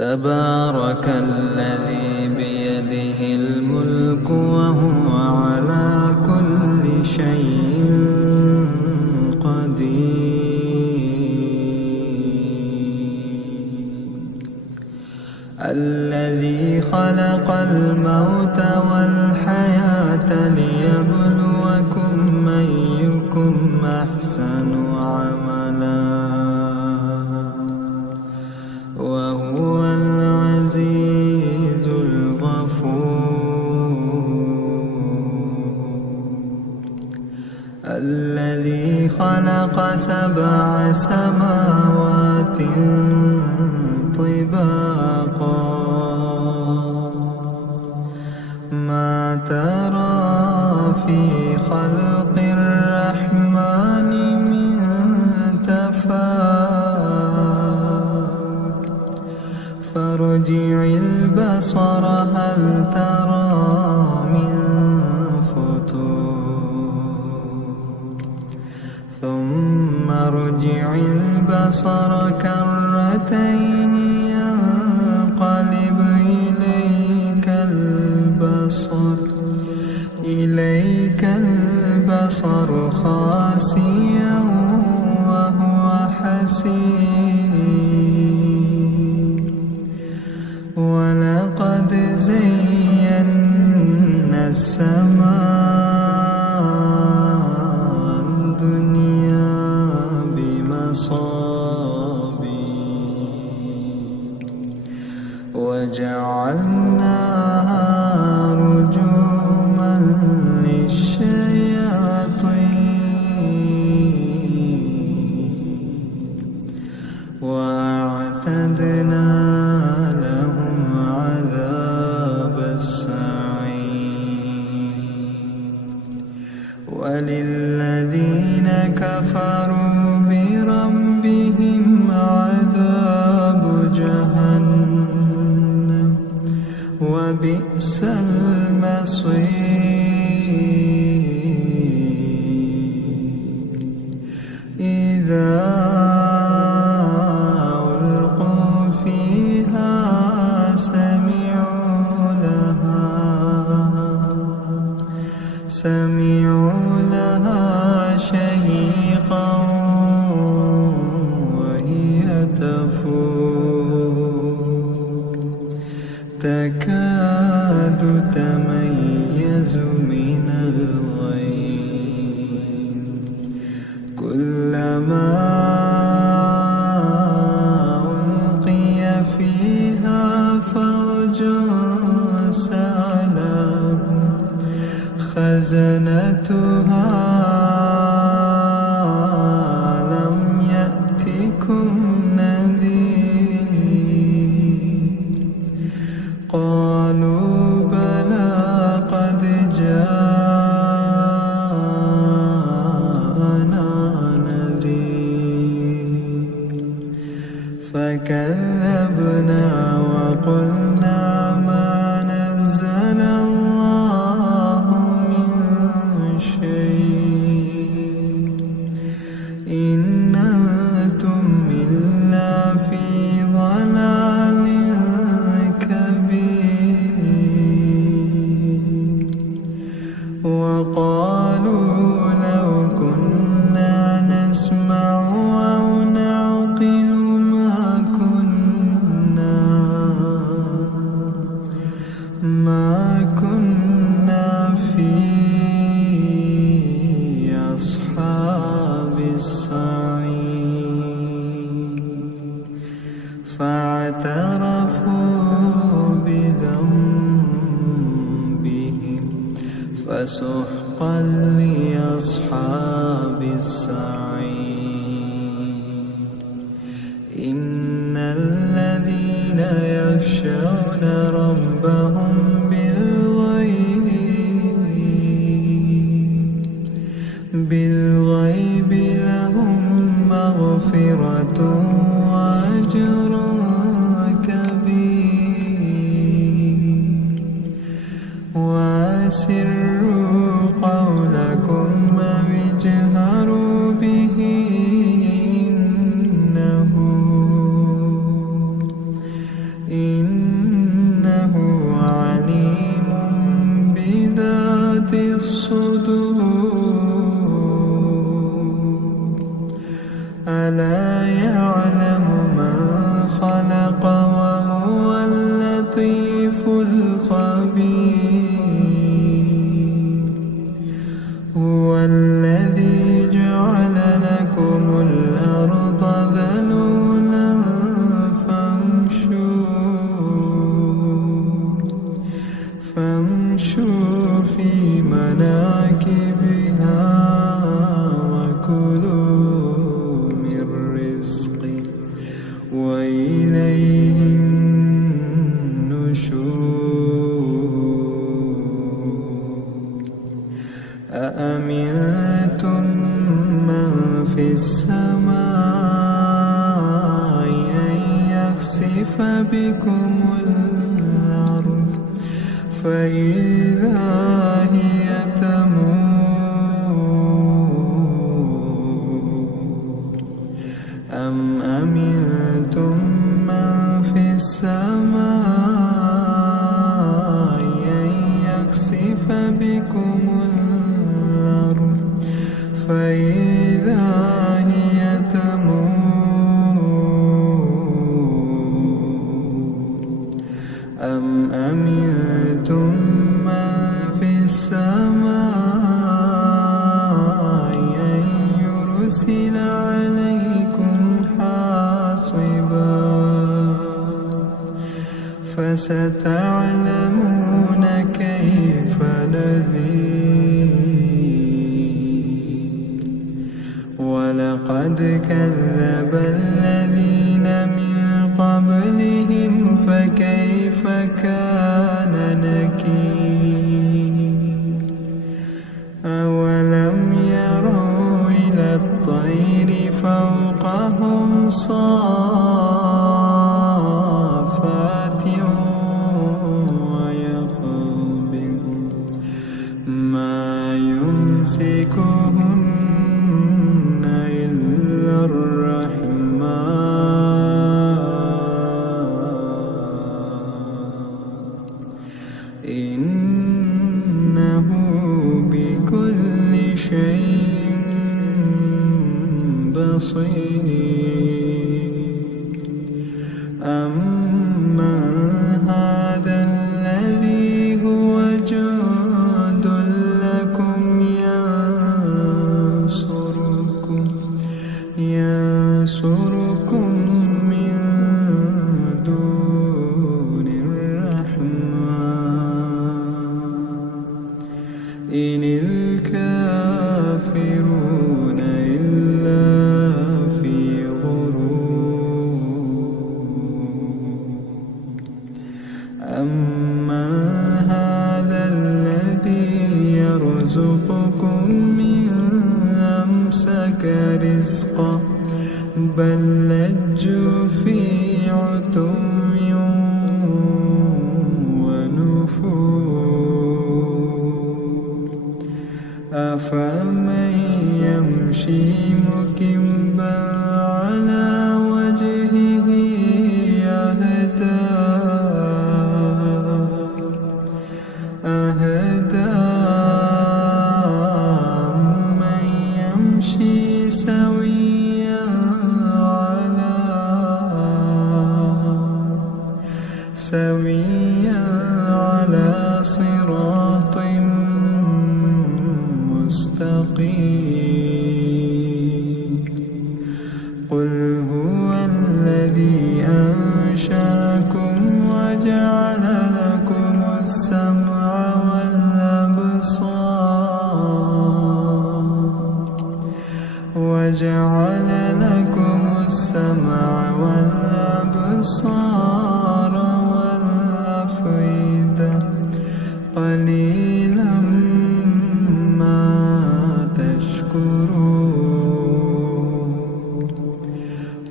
تبارك الذي بيده الملك وهو على كل شيء قدير. الذي خلق الموت والحياة ليبلوكم أيكم أحسن عملا وهو العزيز الغفور. الذي خلق 7 سماوات طباقا ما ترى في خلق الرحمن من تفاوت فارجع البصر هل ترى من فطور ثم ارجع البصر كرتين ينقلب إليك البصر خاسئا وهو حسير. ولقد زينا السماء الدنيا بمصابيح وجعلناها رجوما للشياطين وأعتدنا لهم عذاب السعير. وللذين كفروا بربهم عذاب جهنم وبئس المصير. إذا ألقوا فيها سمعوا لها شهيقا وهي تفور تكاد تميز من الغيظ كلما ألقي فيها فوج سألهم خزنتها ألم يأتكم نذير قالوا بلى قد جاءنا نذير فكذبنا وقلنا ما نزل الله من شيء إن أنتم إلا في ضلال كبير. وقالوا لو كنا نسمع أو نعقل ما كنا في أصحاب السعير. فاعترفوا بذنبهم فسحقا لأصحاب السعير. إن الذين يخشون ربهم بالغيب لهم مغفرة وأجر كبير. وأسروا قولكم أو اجهروا به إنه إليه النشور أأمنتم من في السماء أن يخسف بكم الأرض فإذا هي تمور أم أمنتم من في السماء أن يخسف بكم الأرض فإذا هي تمور أم أمنتم من في السماء أن يرسل عليكم حاصبا فستعلمون كيف نذير ولقد كذب الذين من قبلهم فكيف كان نكير أولم يروا إلى الطير فوقهم صافات ويقبض ما يمسكهن إلا الرحمن إنه بكل شيء بصير أما هذا الذي هو جند لكم ينصركم من دون الرحمن إن الكافرون إلا في غرور أما هذا الذي يرزقكم من أمسك رزقه بل لجوا في عتو ونفور أفمن يمشي مكبا على وجهه أهدى أمن يمشي سويا على صراط مستقيم قل هو الذي أنشأكم وجعل لكم السمع والأبصار والأفئدة قليلا ما تشكرون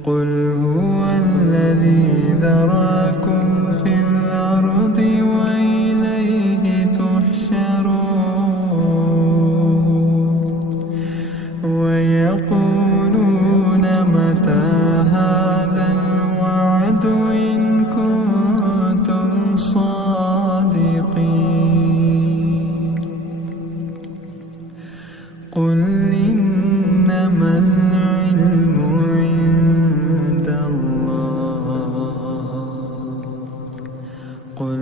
قل هو الذي ذراكم في الأرض وإليه تحشرون ويقولون متى هذا الوعد إن كنتم صادقين قل إنما العلم عند الله قل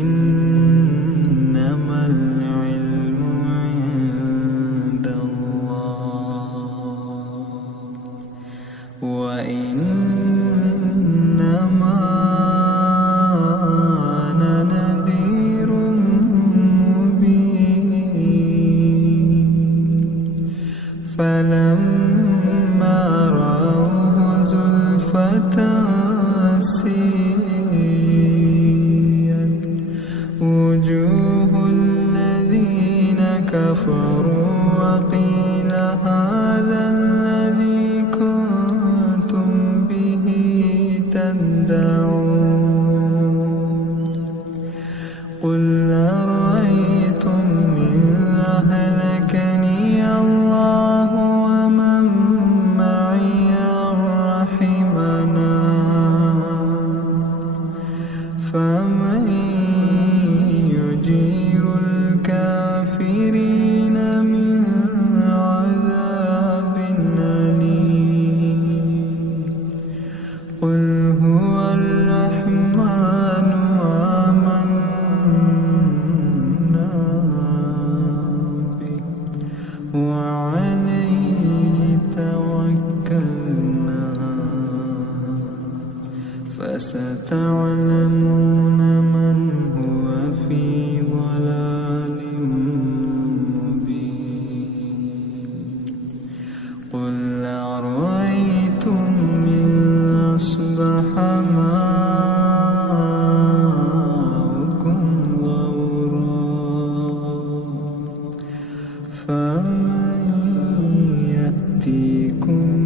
إنما العلم عند الله وإنما أنا نذير وسيئت وجوه الذين كفروا وقيل هذا الذي كنتم به تدعون قل أرأيتم إن أهلكني الله ومن معي أو رحمنا فمن يجير الكافرين من عذاب أليم قل هو الرحمن آمنا به وعليه توكلنا فستعلمون من هو في ضلال مبين قل أرأيتم إن أصبح ماؤكم غورا فمن يأتيكم